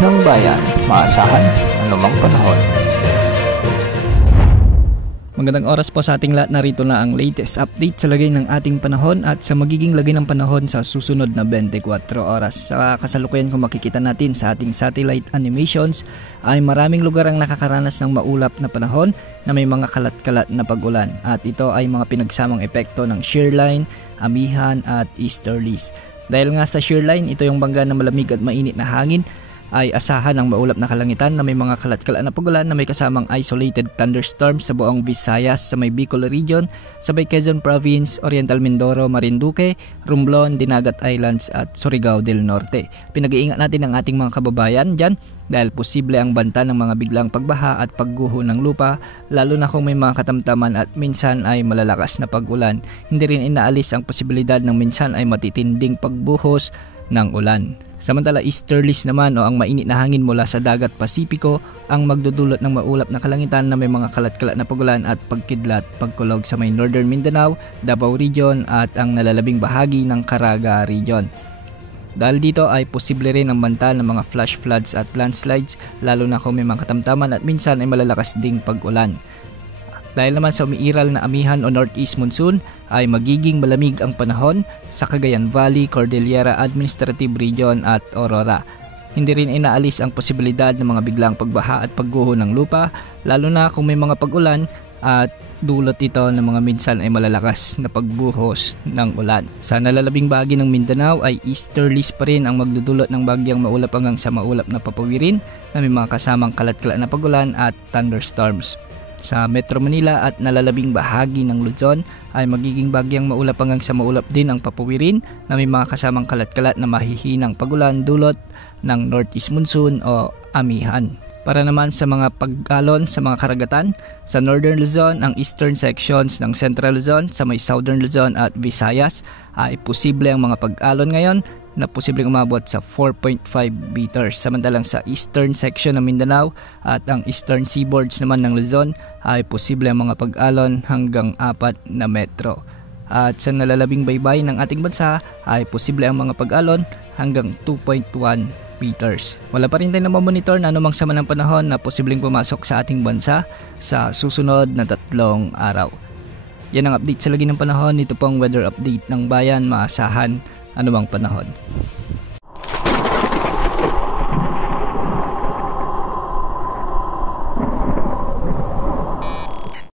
ng bayan, maasahan anumang panahon. Magandang oras po sa ating lahat. Narito na ang latest update sa lagay ng ating panahon at sa magiging lagay ng panahon sa susunod na 24 oras. Sa kasalukuyan kung makikita natin sa ating satellite animations ay maraming lugar ang nakakaranas ng maulap na panahon na may mga kalat-kalat na pag-ulan. At ito ay mga pinagsamang epekto ng shear line, amihan at easterlies. Dahil nga sa shear line, ito yung bangga na malamig at mainit na hangin, ay asahan ng maulap na kalangitan na may mga kalat-kalat na pag-ulan na may kasamang isolated thunderstorms sa buong Visayas, sa may Bicol Region, sa may Quezon Province, Oriental Mindoro, Marinduque, Romblon, Dinagat Islands at Surigao del Norte. Pinag-iingat natin ang ating mga kababayan dyan dahil posible ang banta ng mga biglang pagbaha at pagguho ng lupa, lalo na kung may mga katamtaman at minsan ay malalakas na pag-ulan. Hindi rin inaalis ang posibilidad ng minsan ay matitinding pagbuhos ng ulan. Samantala, easterlies naman o ang mainit na hangin mula sa dagat Pasipiko ang magdudulot ng maulap na kalangitan na may mga kalat-kalat na pagulan at pagkidlat, pagkulog sa may Northern Mindanao, Davao Region at ang nalalabing bahagi ng Caraga Region. Dahil dito ay posible rin ang banta ng mga flash floods at landslides, lalo na kung may mga katamtaman at minsan ay malalakas ding pag-ulan. Dahil naman sa umiiral na amihan o northeast monsoon ay magiging malamig ang panahon sa Cagayan Valley, Cordillera Administrative Region at Aurora. Hindi rin inaalis ang posibilidad ng mga biglang pagbaha at pagguho ng lupa, lalo na kung may mga pag-ulan at dulot ito ng mga minsan ay malalakas na pagbuhos ng ulan. Sa nalalabing bahagi ng Mindanao ay easterlies pa rin ang magdudulot ng bagyang maulap hanggang sa maulap na papawirin na may mga kasamang kalat-kalat na pag-ulan at thunderstorms. Sa Metro Manila at nalalabing bahagi ng Luzon ay magiging bagyang maulap hanggang sa maulap din ang papawirin na may mga kasamang kalat-kalat na mahihinang pagulan dulot ng northeast monsoon o amihan. Para naman sa mga pag-alon sa mga karagatan, sa Northern Luzon, ang eastern sections ng Central Luzon, sa may Southern Luzon at Visayas ay posible ang mga pag-alon ngayon na posibleng umabot sa 4.5 meters. Samantalang sa eastern section ng Mindanao at ang eastern seaboards naman ng Luzon ay posible ang mga pag-alon hanggang 4 na metro. At sa nalalabing baybay ng ating bansa ay posible ang mga pag-alon hanggang 2.1 meters. Wala pa rin tayong namamonitor na anumang sama ng panahon na posibleng pumasok sa ating bansa sa susunod na 3 araw. Yan ang update sa lagi ng panahon. Ito pong weather update ng bayan, maasahan anumang panahon.